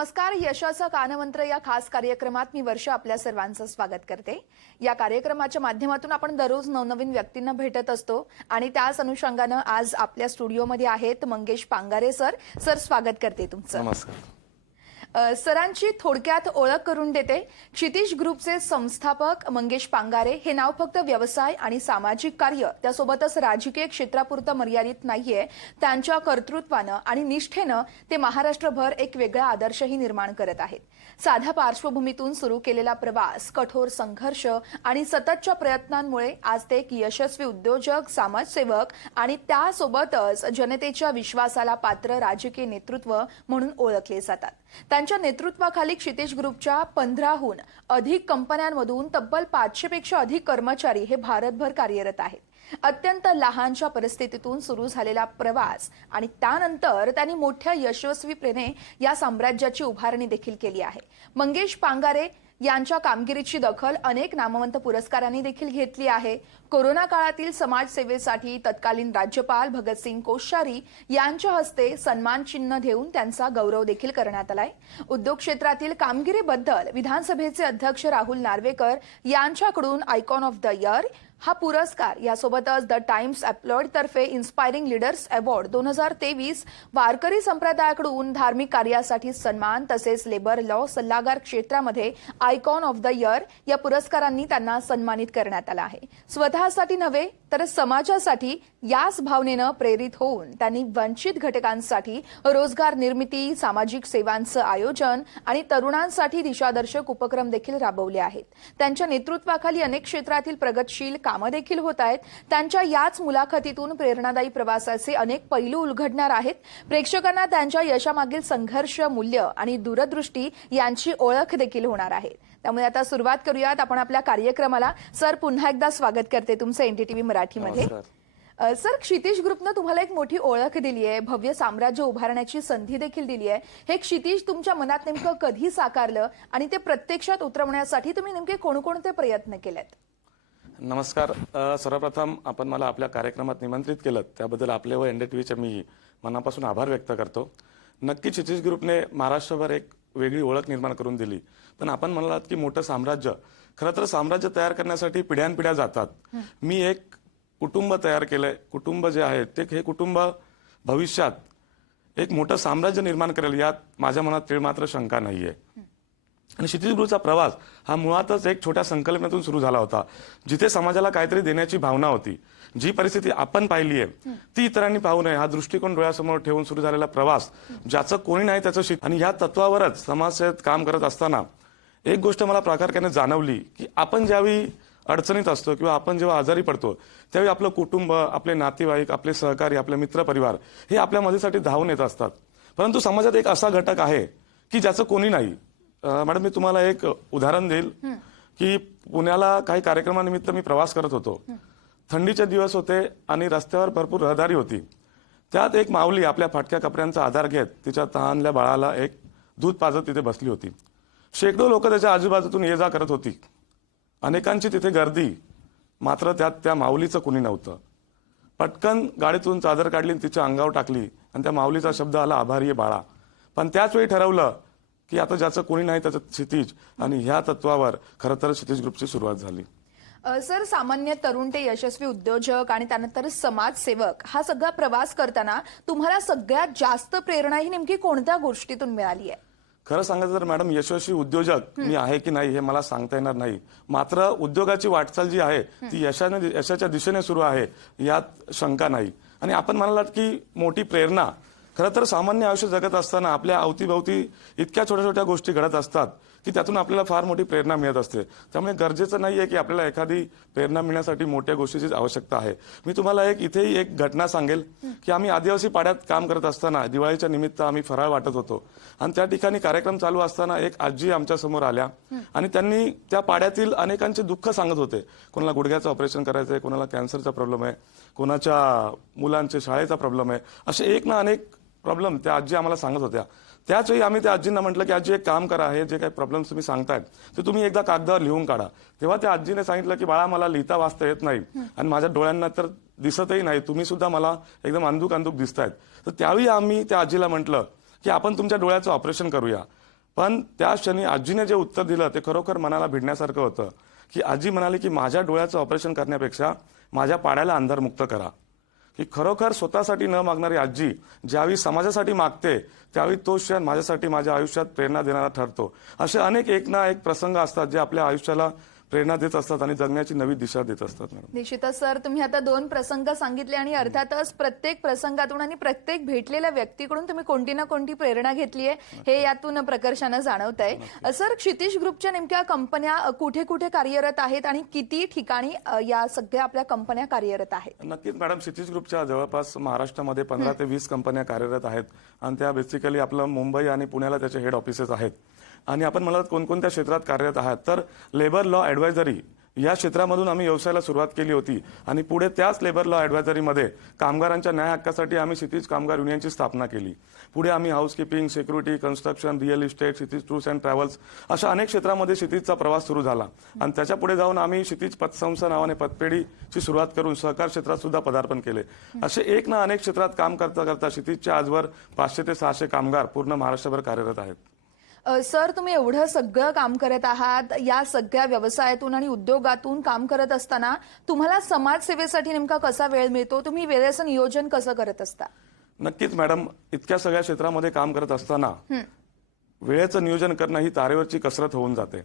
नमस्कार यशाचा कानमंत्र या खास कार्यक्रमात मी वर्ष आपल्या सर्वांचं स्वागत करते. या कार्यक्रमाच्या माध्यमातून आपण दररोज नवनवीन व्यक्तींना भेटत असतो आणि त्याच अनुषंगानं आज आपल्या स्टुडिओमध्ये आहेत मंगेश पांगारे सर. सर स्वागत करते तुमचं. नमस्कार. सरांची थोडक्यात ओळख करून देते. क्षितिश ग्रुपचे संस्थापक मंगेश पांगारे हे नाव फक्त व्यवसाय आणि सामाजिक कार्य त्यासोबतच राजकीय क्षेत्रापुरतं मर्यादित नाहीये. त्यांच्या कर्तृत्वानं आणि निष्ठेनं ते महाराष्ट्रभर एक वेगळा आदर्शही निर्माण करत आहेत. साध्या पार्श्वभूमीतून सुरू केलेला प्रवास कठोर संघर्ष आणि सततच्या प्रयत्नांमुळे आज ते एक यशस्वी उद्योजक समाजसेवक आणि त्यासोबतच जनतेच्या विश्वासाला पात्र राजकीय नेतृत्व म्हणून ओळखले जातात. त्यांच्या नेतृत्वाखाली क्षितेश ग्रुपच्या पंधराहून अधिक कंपन्यांमधून तब्बल पाचशेपेक्षा अधिक कर्मचारी हे भारतभर कार्यरत आहेत. अत्यंत लहानच्या परिस्थितीतून सुरू झालेला प्रवास आणि त्यानंतर त्यांनी मोठ्या यशस्वीपणे या साम्राज्याची उभारणी देखील केली आहे. मंगेश पांगारे यांच्या कामगिरीची दखल अनेक नामवंत पुरस्कारांनी देखील घेतली आहे. कोरोना काळातील समाजसेवेसाठी तत्कालीन राज्यपाल भगतसिंग कोश्यारी यांच्या हस्ते सन्मान चिन्ह देऊन त्यांचा गौरव देखील करण्यात आलाय. उद्योग क्षेत्रातील कामगिरीबद्दल विधानसभेचे अध्यक्ष राहुल नार्वेकर यांच्याकडून आयकॉन ऑफ द इयर हा पुरस्कार यासोबतच द टाइम्स अपलॉड तर्फे इन्स्पायरिंग लीडर्स अवॉर्ड दोन हजार तेवीस वारकरी संप्रदायाकडून धार्मिक कार्यासाठी सन्मान तसेच लेबर लॉ सल्लागार क्षेत्रामध्ये आयकॉन ऑफ द इयर या पुरस्कारांनी त्यांना सन्मानित करण्यात आला आहे. स्वतःसाठी नव्हे तर समाजासाठी याच भावनेनं प्रेरित होऊन त्यांनी वंचित घटकांसाठी रोजगार निर्मिती सामाजिक सेवांचं आयोजन आणि तरुणांसाठी दिशादर्शक उपक्रम देखील राबवले आहेत. त्यांच्या नेतृत्वाखाली अनेक क्षेत्रातील प्रगतशील कामं देखील होत आहेत. त्यांच्या याच मुलाखतीतून प्रेरणादायी प्रवासाचे अनेक पैलू उलगडणार आहेत. प्रेक्षकांना त्यांच्या यशामागील संघर्ष मूल्य आणि दूरदृष्टी यांची ओळख देखील होणार आहे. त्यामुळे आता सुरुवात करूयात आपण आपल्या कार्यक्रमाला. सर पुन्हा एकदा स्वागत करते तुमचं एनडीटीव्ही मराठीमध्ये. सर क्षितिज ग्रुपनं तुम्हाला एक मोठी ओळख दिली आहे. भव्य साम्राज्य उभारण्याची संधी देखील दिली आहे. हे क्षितिज तुमच्या मनात नेमकं कधी साकारलं आणि ते प्रत्यक्षात उतरवण्यासाठी तुम्ही नेमके कोणकोणते प्रयत्न केलेत? नमस्कार. सर्वप्रथम आपण मला आपल्या कार्यक्रमात निमंत्रित केलं त्याबद्दल आपले व एन डी टी व्हीच्या मी मनापासून आभार व्यक्त करतो. नक्की क्षितिज ग्रुपने महाराष्ट्रभर एक वेगळी ओळख निर्माण करून दिली. पण आपण म्हणालात की मोठं साम्राज्य खरं तर साम्राज्य तयार करण्यासाठी पिढ्यानपिढ्या जातात. मी एक कुटुंब तयार केलंय कुटुंब जे आहे ते हे कुटुंब भविष्यात एक मोठं साम्राज्य निर्माण करेल यात माझ्या मनात तीळ मात्र शंका नाहीये. आणि क्षितिजगुरूचा प्रवास हा मुळातच एक छोट्या संकल्पनेतून सुरू झाला होता जिथे समाजाला काहीतरी देण्याची भावना होती. जी परिस्थिती आपण पाहिली आहे ती इतरांनी पाहू नये. हा दृष्टिकोन डोळ्यासमोर ठेवून सुरू झालेला प्रवास ज्याचं कोणी नाही त्याचं शिक आणि ह्या तत्वावरच समाजसेवेत काम करत असताना एक गोष्ट मला प्राकारकाने जाणवली की आपण ज्यावेळी अडचणीत असतो किंवा आपण जेव्हा आजारी पडतो त्यावेळी आपलं कुटुंब आपले नातेवाईक आपले सहकारी आपले मित्रपरिवार हे आपल्या मदतीसाठी धावून येत असतात. परंतु समाजात एक असा घटक आहे की ज्याचं कोणी नाही. मॅडम मी तुम्हाला एक उदाहरण देईल की पुण्याला काही कार्यक्रमानिमित्त मी प्रवास करत होतो. थंडीचे दिवस होते आणि रस्त्यावर भरपूर रहदारी होती. त्यात एक माऊली आपल्या फाटक्या कपड्यांचा आधार घेत तिच्या तहानल्या बाळाला एक दूध पाजत तिथे बसली होती. शेकडो लोक त्याच्या आजूबाजूतून ये जा करत होती. अनेकांची तिथे गर्दी. मात्र त्यात त्या माऊलीचं कुणी नव्हतं. पटकन गाडीतून चादर काढली आणि तिच्या अंगावर टाकली आणि त्या माऊलीचा शब्द आला आभारी बाळा. पण त्याच वेळी ठरवलं की आता ज्याचं कोणी नाही त्याचं क्षितिज. आणि ह्या तत्वावर खरं तर क्षितिज ग्रुपची सुरुवात झाली. सर सामान्य तरुण ते यशस्वी उद्योजक आणि त्यानंतर समाजसेवक हा सगळा प्रवास करताना तुम्हाला सगळ्यात जास्त प्रेरणा ही नेमकी कोणत्या गोष्टीतून मिळाली आहे? खरं सांगायचं तर मॅडम यशस्वी उद्योजक मी आहे की नाही हे मला सांगता येणार नाही. मात्र उद्योगाची वाटचाल जी आहे ती यशाने यशाच्या दिशेने सुरू आहे यात शंका नाही. आणि आपण म्हणालात की मोठी प्रेरणा खरं तर सामान्य आयुष्य जगत असताना आपल्या अवतीभवती इतक्या छोट्या छोट्या गोष्टी घडत असतात की त्यातून आपल्याला फार मोठी प्रेरणा मिळत असते. त्यामुळे गरजेचं नाही आहे की आपल्याला एखादी प्रेरणा मिळण्यासाठी मोठ्या गोष्टीची आवश्यकता आहे. मी तुम्हाला एक इथेही एक घटना सांगेल की आम्ही आदिवासी पाड्यात काम करत असताना दिवाळीच्या निमित्त आम्ही फराळ वाटत होतो. आणि त्या ठिकाणी कार्यक्रम चालू असताना एक आजी आमच्यासमोर आल्या. आणि त्यांनी त्या पाड्यातील अनेकांचे दुःख सांगत होते. कोणाला गुडघ्याचं ऑपरेशन करायचं आहे कोणाला कॅन्सरचा प्रॉब्लेम आहे कोणाच्या मुलांचे शाळेचा प्रॉब्लेम आहे असे एक ना अनेक प्रॉब्लेम त्या आजी आम्हाला सांगत होत्या. त्याचवेळी आम्ही त्या आजींना म्हटलं की आजी एक काम करा हे जे काही प्रॉब्लेम्स तुम्ही सांगतायत ते तुम्ही एकदा कागदावर लिहून काढा. तेव्हा त्या आजीने सांगितलं की बाळा मला लिहिता वाचता येत नाही आणि माझ्या डोळ्यांना तर दिसतही नाही. तुम्ही सुद्धा मला एकदम अंदूक अंदूक दिसतायत. तर त्यावेळी आम्ही त्या आजीला म्हटलं की आपण तुमच्या डोळ्याचं ऑपरेशन करूया. पण त्या क्षणी आजीने जे उत्तर दिलं ते खरोखर मनाला भिडण्यासारखं होतं की आजी म्हणाली की माझ्या डोळ्याचं ऑपरेशन करण्यापेक्षा माझ्या पाड्याला अंधारमुक्त करा. की खरोखर स्वतःसाठी न मागणारी आजी ज्यावेळी समाजासाठी मागते त्यावेळी तो क्षण माझ्यासाठी माझ्या आयुष्यात प्रेरणा देणारा ठरतो. असे अनेक एक ना एक प्रसंग असतात जे आपल्या आयुष्याला प्रेरणा देत असतात आणि जगण्याची नवी दिशा देत असतात मॅडम. निश्चितच सर तुम्ही आता दोन प्रसंग सांगितले आणि अर्थातच प्रत्येक प्रसंगातून आणि प्रत्येक भेटलेल्या व्यक्तीकडून तुम्ही कोणती ना कोणती प्रेरणा घेतली आहे हे यातून प्रकर्षानं जाणवत आहे सर क्षितिज ग्रुपच्या नेमक्या कंपन्या कुठे कुठे कार्यरत आहेत आणि किती ठिकाणी या सगळ्या आपल्या कंपन्या कार्यरत आहेत? नक्कीच मॅडम क्षितिज ग्रुपच्या जवळपास महाराष्ट्रामध्ये पंधरा ते वीस कंपन्या कार्यरत आहेत आणि त्या बेसिकली आपलं मुंबई आणि पुण्याला त्याचे हेड ऑफिसेस आहेत. आणि आपण मला कोणकोणत्या क्षेत्रात कार्यरत आहात. तर लेबर लॉ ॲडवायझरी या क्षेत्रामधून आम्ही व्यवसायाला सुरुवात केली होती आणि पुढे त्याच लेबर लॉ ॲडवायझरीमध्ये कामगारांच्या न्याय हक्कासाठी आम्ही क्षितिज कामगार युनियनची स्थापना केली. पुढे आम्ही housekeeping security construction real estate Kshitij tours and travels अशा अनेक क्षेत्रामध्ये क्षितिजचा प्रवास सुरू झाला. आणि त्याच्या पुढे जाऊन आम्ही क्षितिज पतसंस्था नावाने पतपेढीची सुरुवात करून सहकार क्षेत्रात सुद्धा पदार्पण केले. असे एक ना अनेक क्षेत्रात काम करता करता क्षितिजच्या आजवर पाचशे ते सहाशे कामगार पूर्ण महाराष्ट्रभर कार्यरत आहेत. सर तुम्ही एवढं सगळं काम करत आहात या सगळ्या व्यवसायातून आणि उद्योगातून काम करत असताना तुम्हाला समाजसेवेसाठी नेमका कसा वेळ मिळतो? तुम्ही वेळेचं नियोजन कसं करत असता? नक्कीच मॅडम. इतक्या सगळ्या क्षेत्रामध्ये काम करत असताना वेळेचं नियोजन करणं ही तारेवरची कसरत होऊन जाते.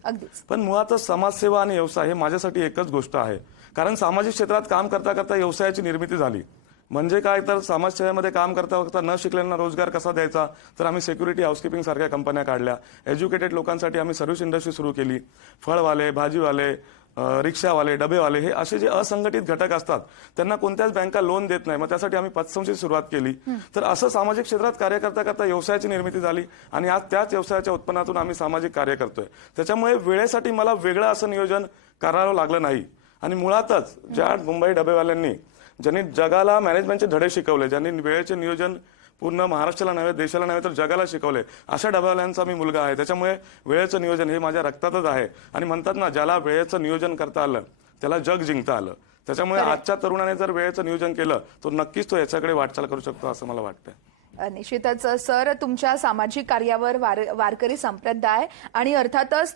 पण मुळातच समाजसेवा आणि व्यवसाय हे माझ्यासाठी एकच गोष्ट आहे. कारण सामाजिक क्षेत्रात काम करता करता व्यवसायाची निर्मिती झाली. म्हणजे काय तर समाजसेवेमध्ये काम करता करता न शिकलेल्यांना रोजगार कसा द्यायचा? तर आम्ही सिक्युरिटी हाऊसकीपिंग सारख्या कंपन्या काढल्या. एज्युकेटेड लोकांसाठी आम्ही सर्व्हिस इंडस्ट्री सुरू केली. फळवाले भाजीवाले रिक्षावाले डबेवाले हे असे जे असंघटित घटक असतात त्यांना कोणत्याच बँका लोन देत नाही. मग त्यासाठी आम्ही पतसंस्थेची सुरुवात केली. तर असं सामाजिक क्षेत्रात कार्य करता करता व्यवसायाची निर्मिती झाली आणि आज त्याच व्यवसायाच्या उत्पन्नातून आम्ही सामाजिक कार्य करतोय. त्याच्यामुळे वेळेसाठी मला वेगळं असं नियोजन करावं लागलं नाही. आणि मुळातच ज्या मुंबई डबेवाल्यांनी ज्यांनी जगाला मॅनेजमेंटचे धडे शिकवले ज्यांनी वेळेचे नियोजन पूर्ण महाराष्ट्राला नव्हे देशाला नव्हे तर जगाला शिकवले. अशा डबेवाल्यांचा मी मुलगा आहे. त्याच्यामुळे वेळेचं नियोजन हे माझ्या रक्तातच आहे. आणि म्हणतात ना ज्याला वेळेचं नियोजन करता आलं त्याला जग जिंकता आलं. त्याच्यामुळे आजच्या तरुणाने जर वेळेचं नियोजन केलं तर नक्कीच तो याच्याकडे वाटचाल करू शकतो असं मला वाटतं निश्चितच सर तुमच्या सामाजिक कार्यावर वार वारकरी संप्रदाय आणि अर्थातच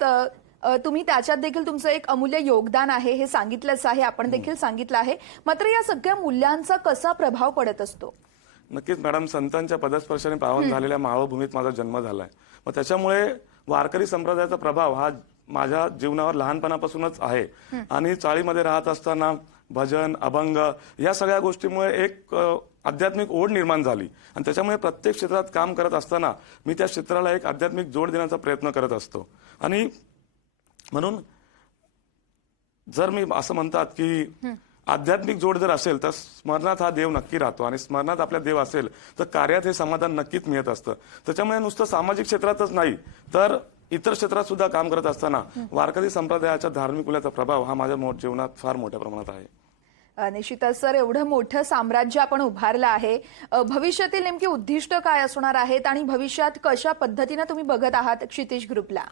तुम्ही त्याच्यात देखील तुमचं एक अमूल्य योगदान आहे हे सांगितलंच आहे आपण देखील सांगितलं आहे. मात्र या सगळ्या मूल्यांचा कसा प्रभाव पडत असतो? नक्कीच मॅडम संतांच्या पदस्पर्शाने पावन झालेल्या माळभूमीत माझा जन्म झालाय. मग त्याच्यामुळे वारकरी संप्रदायाचा प्रभाव हा माझ्या जीवनावर लहानपणापासूनच आहे. आणि चाळीमध्ये राहत असताना भजन अभंग या सगळ्या गोष्टीमुळे एक आध्यात्मिक ओढ निर्माण झाली. आणि त्याच्यामुळे प्रत्येक क्षेत्रात काम करत असताना मी त्या क्षेत्राला एक आध्यात्मिक जोड देण्याचा प्रयत्न करत असतो. आणि म्हणून जर मी असं म्हणतात की आध्यात्मिक जोड जर असेल तर स्मरणात हा देव नक्की राहतो आणि स्मरणात आपल्या देव असेल तर कार्यात हे समाधान नक्कीच मिळत असतं. त्याच्यामुळे नुसतं सामाजिक क्षेत्रातच नाही तर इतर क्षेत्रात सुद्धा काम करत असताना वारकरी संप्रदायाच्या धार्मिक मूल्याचा प्रभाव हा माझ्या जीवनात फार मोठ्या प्रमाणात आहे. निश्चितच सर एवढं मोठं साम्राज्य आपण उभारलं आहे भविष्यातील नेमकी उद्दिष्ट काय असणार आहेत आणि भविष्यात कशा पद्धतीनं तुम्ही बघत आहात क्षितिज ग्रुपला?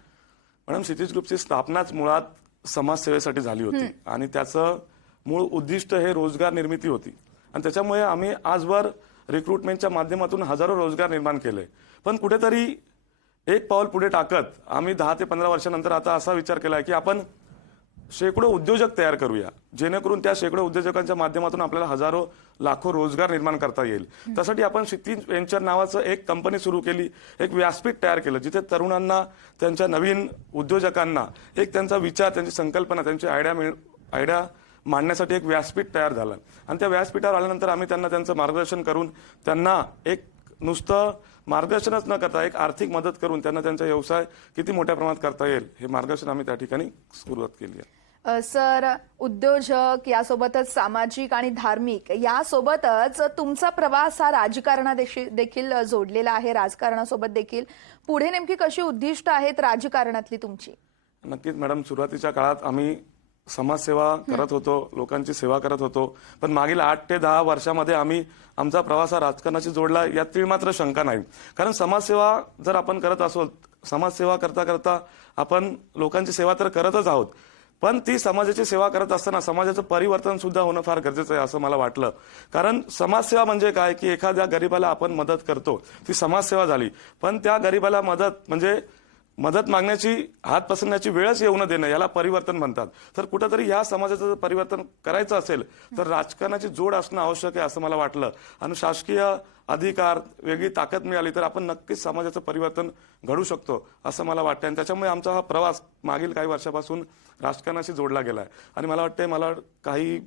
मॅडम क्षितिज ग्रुपची स्थापनाच मुळात समाजसेवेसाठी झाली होती. आणि त्याचं मूळ उद्दिष्ट हे रोजगार निर्मिती होती. आणि त्याच्यामुळे आम्ही आजवर रिक्रुटमेंटच्या माध्यमातून हजारो रोजगार निर्माण केले. पण कुठेतरी एक पाऊल पुढे टाकत आम्ही दहा ते पंधरा वर्षानंतर आता असा विचार केला की आपण शेकडो उद्योजक तयार करूया. जेणेकरून त्या शेकडो उद्योजकांच्या माध्यमातून आपल्याला हजारो लाखो रोजगार निर्माण करता येईल. त्यासाठी आपण क्षितिज व्हेंचर नावाचं एक कंपनी सुरू केली एक व्यासपीठ तयार केलं जिथे तरुणांना त्यांच्या नवीन उद्योजकांना एक त्यांचा विचार त्यांची संकल्पना त्यांची आयडिया मिळ आयडिया मांडण्यासाठी एक व्यासपीठ तयार झालं. आणि त्या व्यासपीठावर आल्यानंतर आम्ही त्यांना त्यांचं मार्गदर्शन करून त्यांना एक नुसतं मार्गदर्शनच न करता एक आर्थिक मदत करून त्यांना त्यांचा व्यवसाय किती मोठ्या प्रमाणात करता येईल हे मार्गदर्शन आम्ही त्या ठिकाणी सुरुवात केली आहे. सर उद्योजक यासोबतच सामाजिक आणि धार्मिक यासोबतच तुमचा प्रवास हा राजकारणादेशी देखील जोडलेला आहे राजकारणासोबत देखील. पुढे नेमकी कशी उद्दिष्ट आहेत राजकारणातली तुमची? नक्कीच मॅडम सुरुवातीच्या काळात आम्ही समाजसेवा करत होतो लोकांची सेवा करत होतो. पण मागील आठ ते दहा वर्षामध्ये आम्ही आमचा प्रवास हा राजकारणाशी जोडला यात मात्र शंका नाही. कारण समाजसेवा जर आपण करत असो समाजसेवा करता करता आपण लोकांची सेवा तर करतच आहोत. पण ती समाजाची सेवा करत असताना समाजाचं परिवर्तन सुद्धा होणं फार गरजेचं आहे असं मला वाटलं. कारण समाजसेवा म्हणजे काय? की एखाद्या गरिबाला आपण मदत करतो. ती समाजसेवा झाली. पण त्या गरिबाला मदत म्हणजे मदत मागण्याची हात पसरण्याची वेळच येऊ न देणं याला परिवर्तन म्हणतात. तर कुठंतरी या समाजाचं जर परिवर्तन करायचं असेल तर राजकारणाची जोड असणं आवश्यक आहे असं मला वाटलं. आणि शासकीय अधिकार वेगळी ताकद मिळाली तर आपण नक्कीच समाजाचं परिवर्तन घडू शकतो असं मला वाटतं आणि त्याच्यामुळे आमचा हा प्रवास मागील काही वर्षापासून राजकारणाशी जोडला गेला आहे आणि मला वाटतंय मला काही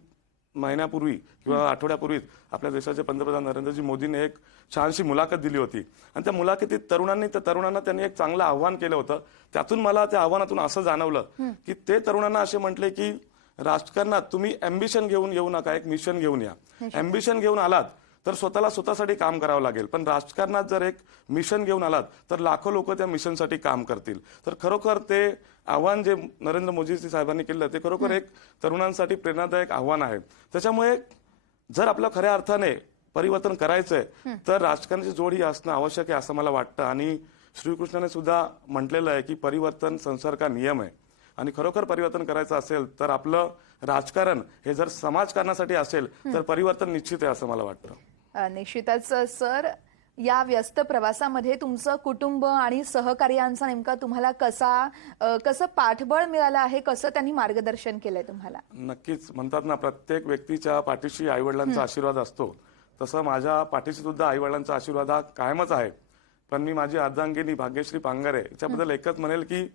महिन्यापूर्वी किंवा आठवड्यापूर्वीच आपल्या देशाचे पंतप्रधान नरेंद्रजी मोदींनी एक छानशी मुलाखत दिली होती. आणि त्या मुलाखतीत तरुणांनी त्या तरुणांना त्यांनी एक चांगलं आव्हान केलं होतं. त्यातून मला त्या आव्हानातून असं जाणवलं की ते तरुणांना असे म्हटले की राजकारणात तुम्ही अम्बिशन घेऊन येऊ नका एक मिशन घेऊन या. अम्बिशन घेऊन आलात तर स्वतःला स्वतःसाठी काम करावं लागेल. पण राजकारणात जर एक मिशन घेऊन आलात तर लाखो लोक त्या मिशनसाठी काम करतील. तर खरोखर ते आव्हान जे नरेंद्र मोदी साहेबांनी केलं ते खरोखर एक तरुणांसाठी प्रेरणादायक आव्हान आहे. त्याच्यामुळे जर आपलं खऱ्या अर्थाने परिवर्तन करायचंय तर राजकारणाची जोड ही असणं आवश्यक आहे असं मला वाटतं. आणि श्रीकृष्णाने सुद्धा म्हटलेलं आहे की परिवर्तन संसार का नियम आहे. आणि खरोखर परिवर्तन करायचं असेल तर आपलं राजकारण हे जर समाजकारणासाठी असेल तर परिवर्तन निश्चित आहे असं मला वाटतं. निश्चितच सर. या व्यस्त प्रवासामध्ये तुमचं कुटुंब आणि सहकार्यांचा नेमका तुम्हाला कसा कसं पाठबळ मिळालं आहे? कसं त्यांनी मार्गदर्शन केलंय तुम्हाला? नक्कीच. म्हणतात ना प्रत्येक व्यक्तीच्या पाठीशी आईवडिलांचा आशीर्वाद असतो. तसं माझ्या पाठीशी सुद्धा आईवडिलांचा आशीर्वाद हा कायमच आहे. पण मी माझी अर्धांगिनी भाग्यश्री पांगारे याच्याबद्दल एकच म्हणेल की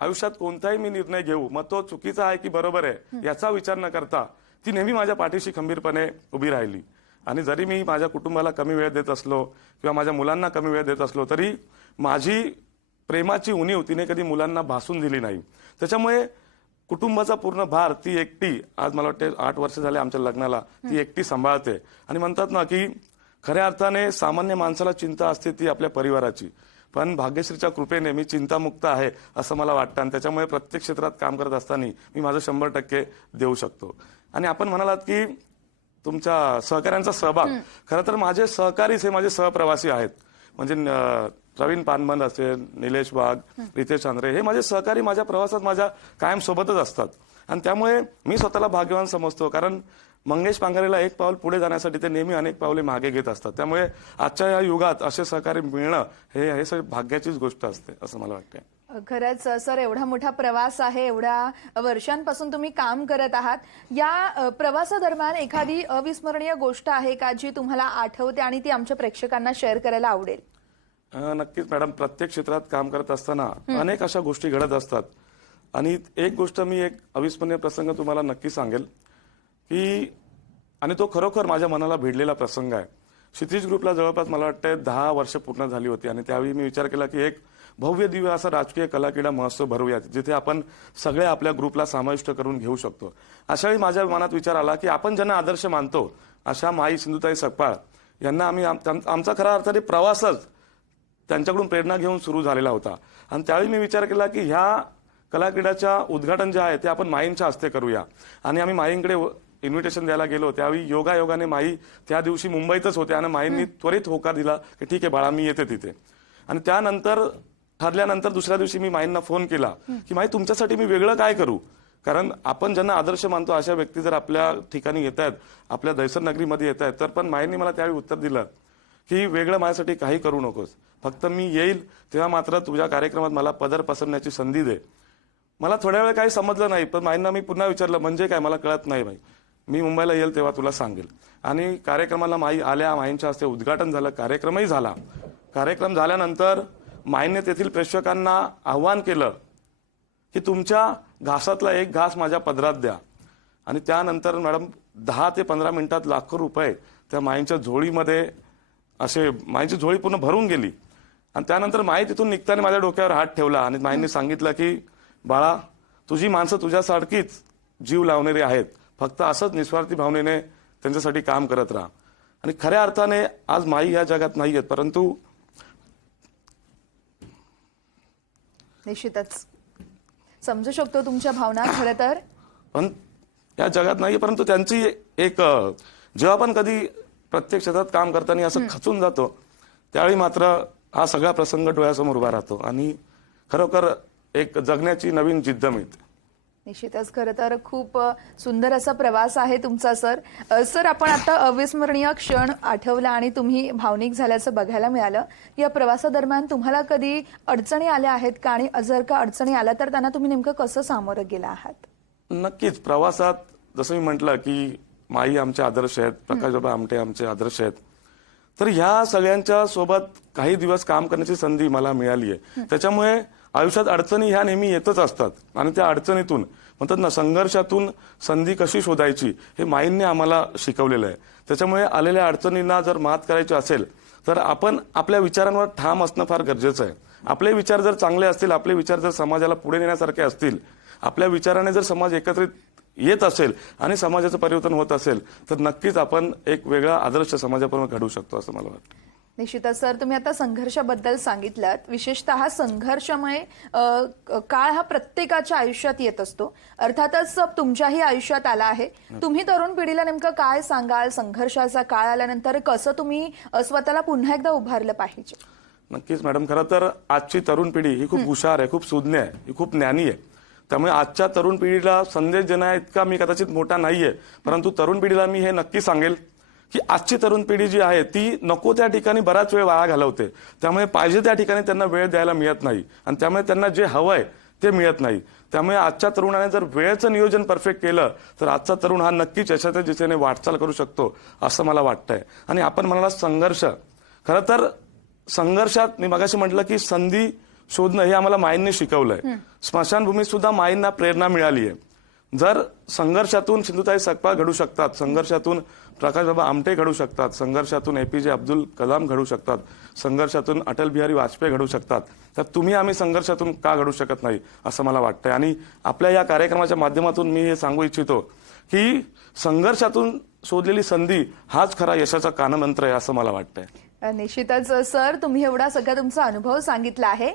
आयुष्यात कोणताही मी निर्णय घेऊ मग तो चुकीचा आहे की बरोबर आहे याचा विचार न करता ती नेहमी माझ्या पाठीशी खंबीरपणे उभी राहिली. आणि जरी मी माझ्या कुटुंबाला कमी वेळ देत असलो किंवा माझ्या मुलांना कमी वेळ देत असलो तरी माझी प्रेमाची उणीव तिने कधी मुलांना भासून दिली नाही. त्याच्यामुळे कुटुंबाचा पूर्ण भार ती एकटी आज मला वाटते आठ वर्ष झाले आमच्या लग्नाला ती एकटी सांभाळते. आणि म्हणतात ना की खऱ्या अर्थाने सामान्य माणसाला चिंता असते ती आपल्या परिवाराची. पण भाग्यश्रीच्या कृपेने मी चिंतामुक्त आहे असं मला वाटतं. आणि त्याच्यामुळे प्रत्येक क्षेत्रात काम करत असताना मी माझं शंभर टक्के देऊ शकतो. आणि आपण म्हणालात की तुमच्या सहकाऱ्यांचा सहभाग. खरं तर माझे सहकारीच हे माझे सहप्रवासी आहेत. म्हणजे प्रवीण पानमन असेल निलेश वाघ रितेश चांद्रे हे माझे सहकारी माझ्या प्रवासात माझ्या कायम सोबतच असतात. आणि त्यामुळे मी स्वतःला भाग्यवान समजतो. कारण मंगेश पांघरेला एक पाऊल पुढे जाण्यासाठी ते नेहमी अनेक पावले मागे घेत असतात. त्यामुळे आजच्या या युगात असे सहकारी मिळणं हे हे सगळी भाग्याचीच गोष्ट असते असं मला वाटतं खरंच सर एवढा मोठा प्रवास आहे एवढ्या वर्षांपासून तुम्ही काम करत आहात. या प्रवासादरम्यान एखादी अविस्मरणीय गोष्ट आहे का जी तुम्हाला आठवते आणि ती आमच्या प्रेक्षकांना शेअर करायला आवडेल? नक्कीच मॅडम. प्रत्येक क्षेत्रात काम करत असताना अनेक अशा गोष्टी घडत असतात. आणि एक गोष्ट मी एक अविस्मरणीय प्रसंग तुम्हाला नक्की सांगेल की आणि तो खरोखर माझ्या मनाला भिडलेला प्रसंग आहे. क्षितिज ग्रुपला जवळपास मला वाटतं दहा वर्ष पूर्ण झाली होती आणि त्यावेळी मी विचार केला की एक भव्य दिव्य असा राजकीय कला क्रीडा महोत्सव भरूयात जिथे आपण सगळे आपल्या ग्रुपला समाविष्ट करून घेऊ शकतो. अशा वेळी माझ्या मनात विचार आला की आपण ज्यांना आदर्श मानतो अशा माई सिंधुताई सकपाळ यांना आम्ही आम- आम- आमचा खरा अर्थाने प्रवासच त्यांच्याकडून प्रेरणा घेऊन सुरू झालेला होता. आणि त्यावेळी मी विचार केला की ह्या कला क्रीडाच्या उद्घाटन जे आहे ते आपण माईंच्या हस्ते करूया. आणि आम्ही माईंकडे इन्व्हिटेशन द्यायला गेलो. त्यावेळी योगायोगाने माई त्या दिवशी मुंबईतच होते आणि माईंनी त्वरित होकार दिला की ठीक आहे बाळा मी येते तिथे. आणि त्यानंतर ठरल्यानंतर दुसऱ्या दिवशी मी माईंना फोन केला की माई तुमच्यासाठी मी वेगळं काय करू? कारण आपण ज्यांना आदर्श मानतो अशा व्यक्ती जर आपल्या ठिकाणी येत आहेत आपल्या दैसर नगरीमध्ये येत आहेत तर पण माईंनी मला त्यावेळी उत्तर दिलं की वेगळं माझ्यासाठी काही करू नकोस. फक्त मी येईल तेव्हा मात्र तुझ्या कार्यक्रमात मला पदर पसरण्याची संधी दे. मला थोड्या वेळ काही समजलं नाही पण माईंना मी पुन्हा विचारलं म्हणजे काय? मला कळत नाही बाई. मी मुंबईला येईल तेव्हा तुला सांगेल. आणि कार्यक्रमाला माई आल्या माईंच्या हस्ते उद्घाटन झालं कार्यक्रमही झाला. कार्यक्रम झाल्यानंतर माईने तेथील प्रेक्षकांना आव्हान केलं की तुमच्या घासातला एक घास माझ्या पदरात द्या. आणि त्यानंतर मॅडम दहा ते पंधरा मिनिटात लाखो रुपये त्या माईंच्या झोळीमध्ये असे माईची झोळी पूर्ण भरून गेली. आणि त्यानंतर माई तिथून निघताना माझ्या डोक्यावर हात ठेवला आणि माईंनी सांगितलं की बाळा तुझी माणसं तुझ्यासारखीच जीव लावणारी आहेत. फक्त असंच निस्वार्थी भावनेने त्यांच्यासाठी काम करत राहा. आणि खऱ्या अर्थाने आज माई या जगात नाही आहेत परंतु निश्चितच. समजू शकतो तुमच्या भावना खरं तर? पण या जगात नाही परंतु त्यांची एक अ, जेव्हा आपण कधी प्रत्येक क्षेत्रात काम करताना असं खचून जातो त्यावेळी मात्र हा सगळा प्रसंग डोळ्यासमोर उभा राहतो. आणि खरोखर एक जगण्याची नवीन जिद्द मिळते. निश्चितच. खरं तर खूप सुंदर असा प्रवास आहे तुमचा सर. सर आपण आता अविस्मरणीय क्षण आठवला आणि तुम्ही भावनिक झाल्याचं बघायला मिळालं. या प्रवासादरम्यान तुम्हाला कधी अडचणी आल्या आहेत का? आणि जर का अडचणी आल्या तर त्यांना तुम्ही नेमकं कसं सामोरं गेला आहात? नक्कीच. प्रवासात जसं मी म्हटलं की माई आमचे आदर्श आहेत प्रकाशबाबा आमटे आमचे आदर्श आहेत. तर ह्या सगळ्यांच्या सोबत काही दिवस काम करण्याची संधी मला मिळाली आहे त्याच्यामुळे आयुष्यात अडचणी ह्या नेहमी येतच असतात. आणि त्या अडचणीतून म्हणतात ना संघर्षातून संधी कशी शोधायची हे माईंनी आम्हाला शिकवलेलं आहे. त्याच्यामुळे आलेल्या अडचणींना जर मात करायची असेल तर आपण आपल्या विचारांवर ठाम असणं फार गरजेचं आहे. आपले विचार जर चांगले असतील आपले विचार जर समाजाला पुढे नेण्यासारखे असतील आपल्या विचाराने जर समाज एकत्रित येत असेल आणि समाजाचं परिवर्तन होत असेल तर नक्कीच आपण एक वेगळा आदर्श समाजापर्यंत घडवू शकतो असं मला वाटतं. निश्चितच. सर तुम्ही आता संघर्षाबद्दल सांगितलं विशेषतः संघर्षमय काळ हा प्रत्येकाच्या आयुष्यात येत असतो. अर्थातच तुमच्याही आयुष्यात आला आहे. तुम्ही तरुण पिढीला नेमकं काय सांगाल? संघर्षाचा काळ आल्यानंतर कसं तुम्ही स्वतःला पुन्हा एकदा उभारलं पाहिजे? नक्कीच मॅडम. खरं तर आजची तरुण पिढी ही खूप हुशार आहे खूप सुज्ञ आहे ही खूप ज्ञानी आहे. त्यामुळे आजच्या तरुण पिढीला संदेश देण्या इतका मी कदाचित मोठा नाहीये. परंतु तरुण पिढीला मी हे नक्की सांगेल की आजची तरुण पिढी जी आहे ती नको त्या ठिकाणी बराच वेळ वाया घालवते. त्यामुळे पाहिजे त्या ठिकाणी त्यांना वेळ द्यायला मिळत नाही. आणि त्यामुळे त्यांना जे हवंय ते मिळत नाही. त्यामुळे आजच्या तरुणाने जर वेळेचं नियोजन परफेक्ट केलं तर आजचा तरुण हा नक्कीच यशाच्या दिशेने वाटचाल करू शकतो असं मला वाटतंय. आणि आपण म्हणाला संघर्ष. खरं तर संघर्षात मी मगाशी म्हटलं की संधी शोधणं हे आम्हाला माईंनी शिकवलंय. स्मशानभूमीत सुद्धा माईंना प्रेरणा मिळाली आहे जर संघर्षातून सिंधुताई सकपाळ घडू शकतात संघर्षातून प्रकाशबाबा आमटे घडू शकतात संघर्षातून ए पी जे अब्दुल कलाम घडू शकतात संघर्षातून अटल बिहारी वाजपेयी घडू शकतात तर तुम्ही आम्ही संघर्षातून का घडू शकत नाही असं मला वाटतंय. आणि आपल्या या कार्यक्रमाच्या माध्यमातून मी हे सांगू इच्छितो की संघर्षातून शोधलेली संधी हाच खरा यशाचा कानमंत्र आहे असं मला वाटतंय. निश्चितच सर तुम्ही एवढा सगळा तुमचा अनुभव सांगितला आहे.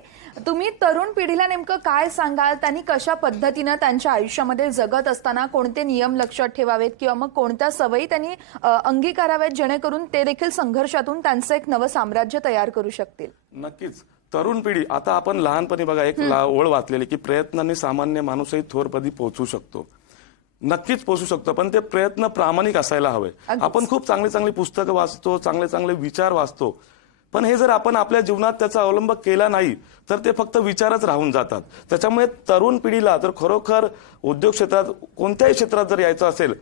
तुम्ही तरुण पिढीला नेमकं काय सांगाल? त्यांनी कशा पद्धतीनं त्यांच्या आयुष्यामध्ये जगत असताना कोणते नियम लक्षात ठेवावेत? किंवा मग कोणत्या सवयी त्यांनी अंगीकाराव्यात जेणेकरून ते देखील संघर्षातून त्यांचं एक नवं साम्राज्य तयार करू शकतील? नक्कीच. तरुण पिढी आता आपण लहानपणी बघा एक ओळ वाचलेली की प्रयत्नांनी सामान्य माणूसही थोरपदी पोहोचू शकतो. नक्कीच पोहोचू शकतो पण ते प्रयत्न प्रामाणिक असायला हवे. आपण खूप चांगली चांगली पुस्तकं वाचतो चांगले चांगले विचार वाचतो पण हे जर आपण आपल्या जीवनात त्याचा अवलंब केला नाही तर ते फक्त विचारच राहून जातात. त्याच्यामुळे तरुण पिढीला जर खरोखर उद्योग क्षेत्रात कोणत्याही क्षेत्रात जर यायचं असेल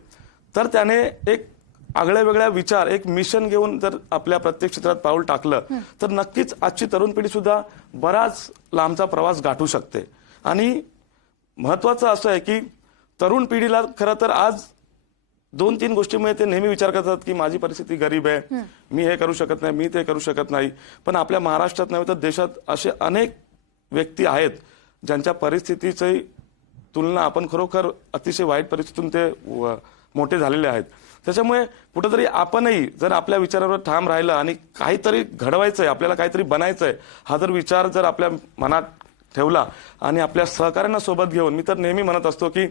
तर त्याने एक आगळ्या वेगळ्या विचार एक मिशन घेऊन जर आपल्या प्रत्येक क्षेत्रात पाऊल टाकलं तर नक्कीच आजची तरुण पिढी सुद्धा बराच लांबचा प्रवास गाठू शकते. आणि महत्वाचं असं आहे की तरुण पिढीला खरं तर आज दोन तीन गोष्टीमुळे ते नेहमी विचार करतात की माझी परिस्थिती गरीब आहे मी हे करू शकत नाही मी ते करू शकत नाही. पण आपल्या महाराष्ट्रात नव्हे तर देशात असे अनेक व्यक्ती आहेत ज्यांच्या परिस्थितीची तुलना आपण खरोखर अतिशय वाईट परिस्थितीतून ते मोठे झालेले आहेत. त्याच्यामुळे कुठेतरी आपणही जर आपल्या विचारावर ठाम राहिलं आणि काहीतरी घडवायचंय आपल्याला काहीतरी बनायचंय हा जर विचार जर आपल्या मनात ठेवला आणि आपल्या सहकार्यांना सोबत घेऊन मी तर नेहमी म्हणत असतो की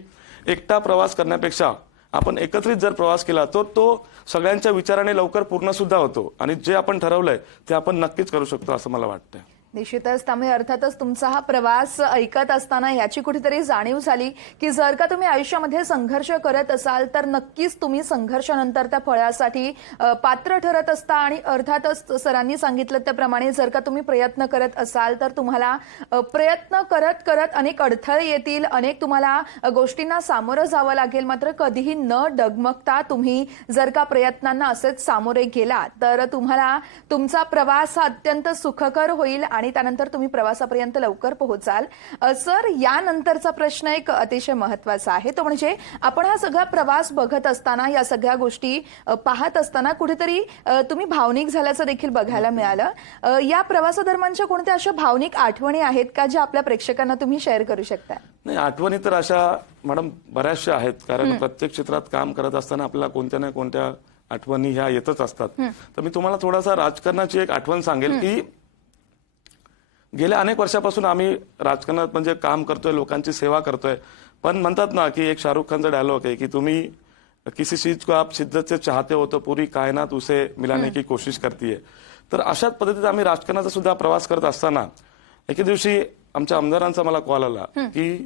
एकटा प्रवास करण्यापेक्षा आपण एकत्रित जर प्रवास केला तर तो सगळ्यांच्या विचाराने लवकर पूर्णसुद्धा होतो. आणि जे आपण ठरवलंय ते आपण नक्कीच करू शकतो असं मला वाटतं निश्चितच. त्यामुळे अर्थातच तुमचा हा प्रवास ऐकत असताना याची कुठेतरी जाणीव झाली की जर का तुम्ही आयुष्यामध्ये संघर्ष करत असाल तर नक्कीच तुम्ही संघर्षानंतर त्या फळासाठी पात्र ठरत असता आणि अर्थातच सरांनी सांगितलं त्याप्रमाणे जर का तुम्ही प्रयत्न करत असाल तर तुम्हाला प्रयत्न करत करत अनेक अडथळे येतील अनेक तुम्हाला गोष्टींना सामोरं जावं लागेल. मात्र कधीही न डगमगता तुम्ही जर का प्रयत्नांना असेच सामोरे गेला तर तुम्हाला तुमचा प्रवास हा अत्यंत सुखकर होईल आणि त्यानंतर तुम्ही प्रवासापर्यंत लवकर पोहोचाल. सर यानंतरचा प्रश्न एक अतिशय महत्त्वाचा आहे. तो म्हणजे आपण हा सगळा प्रवास बघत असताना या सगळ्या गोष्टी पाहत असताना कुठेतरी तुम्ही भावनिक झाल्याचं देखील बघायला मिळालं. या प्रवासादरम्यानच्या कोणत्या अशा भावनिक आठवणी आहेत का ज्या आपल्या प्रेक्षकांना तुम्ही शेअर करू शकता नाही आठवणी तर अशा मॅडम बऱ्याचशा आहेत. कारण प्रत्येक क्षेत्रात काम करत असताना आपल्याला कोणत्या ना कोणत्या आठवणी ह्या येतच असतात. तर मी तुम्हाला थोडासा राजकारणाची एक आठवण सांगेल की गेल्या अनेक वर्षापासून आम्ही राजकारणात म्हणजे काम करतोय लोकांची सेवा करतोय. पण म्हणतात ना की एक शाहरुख खानचा डायलॉग आहे की तुम्ही किसी चीज को आप शिद्दत से चाहते हो तो पूरी कायनात उसे मिलाने की कोशिश करते तर अशाच पद्धतीत आम्ही राजकारणाचा सुद्धा प्रवास करत असताना एके दिवशी आमच्या आमदारांचा मला कॉल आला की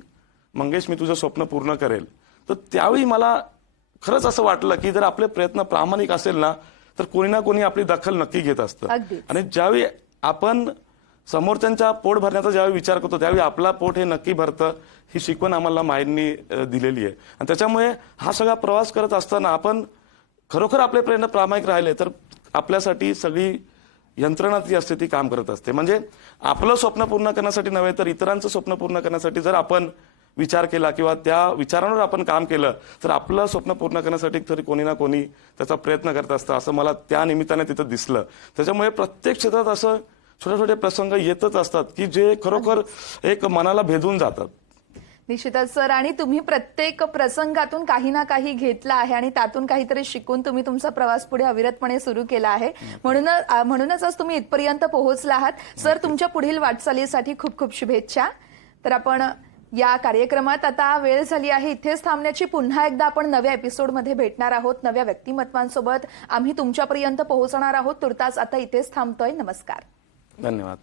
मंगेश मी तुझं स्वप्न पूर्ण करेल. तर त्यावेळी मला खरंच असं वाटलं की जर आपले प्रयत्न प्रामाणिक असेल ना तर कोणी ना कोणी आपली दखल नक्की घेत असतं. आणि ज्यावेळी आपण समोरच्यांच्या पोट भरण्याचा ज्यावेळी विचार करतो त्यावेळी आपला पोट हे नक्की भरतं ही शिकवण आम्हाला माईंनी दिलेली आहे. आणि त्याच्यामुळे हा सगळा प्रवास करत असताना आपण खरोखर आपले प्रयत्न प्रामाणिक राहिले तर आपल्यासाठी सगळी यंत्रणा जी असते ती काम करत असते. म्हणजे आपलं स्वप्न पूर्ण करण्यासाठी नव्हे तर इतरांचं स्वप्न पूर्ण करण्यासाठी जर आपण विचार केला किंवा त्या विचारांवर आपण काम केलं तर आपलं स्वप्न पूर्ण करण्यासाठी तरी कोणी ना कोणी त्याचा प्रयत्न करत असतं असं मला त्या निमित्ताने तिथं दिसलं. त्याच्यामुळे प्रत्येक क्षेत्रात असं छोटे छोटे प्रसंग येतच असतात की जे खरोखर एक मनाला भेदून जातात. निश्चितच सर आणि तुम्ही प्रत्येक प्रसंगातून काही ना काही घेतलं आहे आणि त्यातून काहीतरी शिकून तुम्ही तुमचा प्रवास पुढे अविरतपणे सुरू केला आहे. म्हणून म्हणूनच आज तुम्ही इथपर्यंत पोहोचला आहात. सर तुमच्या पुढील वाटचालीसाठी खूप खूप शुभेच्छा. तर आपण या कार्यक्रमात आता वेळ झाली आहे. इथेच थांबण्याची पुन्हा एकदा आपण नव्या एपिसोडमध्ये भेटणार आहोत. नव्या व्यक्तिमत्वांसोबत आम्ही तुमच्यापर्यंत पोहोचणार आहोत. तुर्तास आता इथेच थांबतोय. नमस्कार. धन्यवाद.